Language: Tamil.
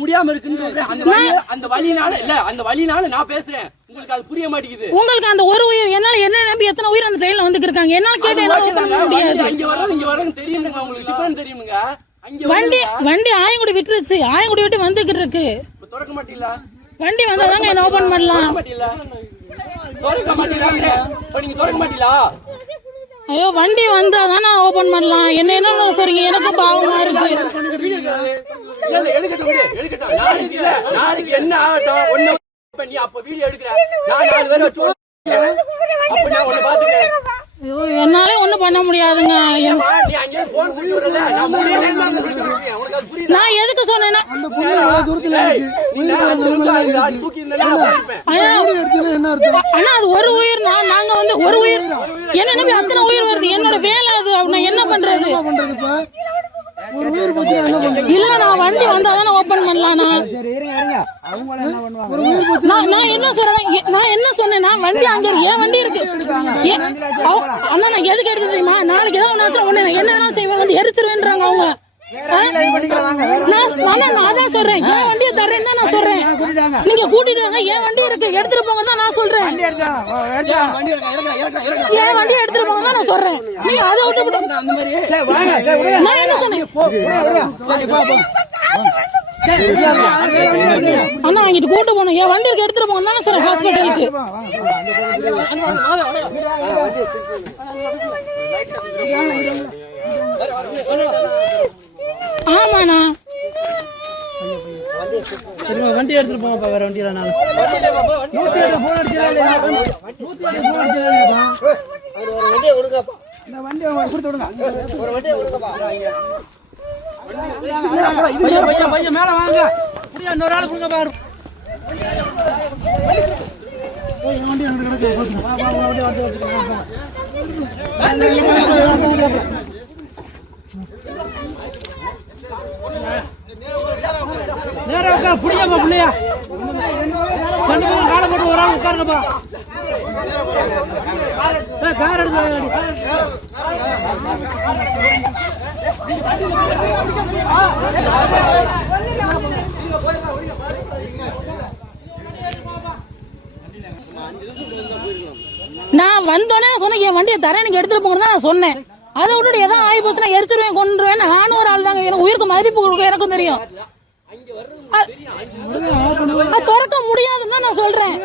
முடியாம இருக்குன்னு சொல்றேன். அந்த வழினால நான் பேசுறேன். உங்களுக்கு அது புரிய மாட்டேங்குது. உங்களுக்கு அந்த ஒரு உயிர் என்னால என்ன நம்பி எத்தனை உயிர் அந்த ட்ரெயின்ல வந்துட்டு இருக்காங்க. என்னால கேட்டா முடியாது. இங்க வர்றது தெரியுங்க. உங்களுக்கு டிஃபன் தெரியுங்க. வண்டி ஆயங்குடி விட்டுருச்சு. ஆயங்குடி விட்டு வந்துகிட்டு இருக்கு. திறக்க மாட்டீங்களா? வண்டி வந்தாதாங்க என்ன ஓபன் பண்ணலாம். திறக்க மாட்டீங்களா? நீங்க திறக்க மாட்டீங்களா? ஐயோ வண்டி வந்தாதான் நான் ஓபன் பண்ணலாம். என்ன சொல்றீங்க? எனக்கு பாவமா இருக்கு. நாளைக்கு என்ன ஆகட்டும் ஒண்ணு பண்ணி அப்ப வீடியோ எடுக்கிற நான் 4 பேரை வச்சு அப்ப நான் உன்னை பாத்துக்கிறேன். ஐயோ என்னால ஒண்ணும் பண்ண முடியாதுங்க. நான் எதுக்கு சொன்னேன்னா ஆனா அது ஒரு உயிர். நாங்க வந்து ஒரு உயிர் என்ன நம்பி அத்தனை உயிர் வருது. என்னோட வேலை அது. நான் என்ன பண்றது? இல்ல நான் வண்டி வந்தாதானே ஓபன் பண்ணலாம். நான் என்ன சொன்னேன்னா வண்டி அங்க ஏன் வண்டி இருக்கு அண்ணா. நான் எதுக்கு எடுத்து தெரியுமா? நாளைக்கு ஏதாவது ஒண்ணு என்ன செய்வேன் வந்து எரிச்சிருவேன்றாங்க அவங்க. நான் அதான் சொல்றேன். என் வண்டியை தர்றேன்னு தான் நான் சொல்றேன். நீங்க கூட்டிட்டு வாங்க. என் வண்டி இருக்கு எடுத்துட்டு போங்க தான் நான் சொல்றேன். என் வண்டியை எடுத்துட்டு போங்க தான் நான் சொல்றேன். நீங்க அதை விட்டு நான் என்ன சொன்னேன்? அண்ணா அங்கிட்டு கூட்டு போனோம். என் வண்டி இருக்கு எடுத்துட்டு போங்க தானே சொல்றேன். ஹாஸ்பிட்டலுக்கு ஆமாண்ணா. வண்டி எடுத்துட்டு போங்கப்பா. வேற வண்டியில மேல வாங்க. இன்னொரு ஆள் கொடுங்கப்பா. நேரம் உட்கார புடிங்கப்பா. பிள்ளையா 2 பேரும் காலை போட்டு ஒரு ஆள் உட்காருங்கப்பா. கார் எடுத்து நான் வந்தோடனே சொன்னேன் என் வண்டியை தரேன் நீங்க எடுத்துட்டு போங்க தான் நான் சொன்னேன். அதை விட்டு எதாவது ஆகி போச்சுன்னா எரிச்சிருவேன் கொண்டுருவேன். நானும் ஒரு ஆள் தாங்க. எனக்கு உயிருக்கு மதிப்பு கொடுக்க எனக்கும் தெரியும். திறக்க முடியாதுன்னு தான் நான் சொல்றேன்.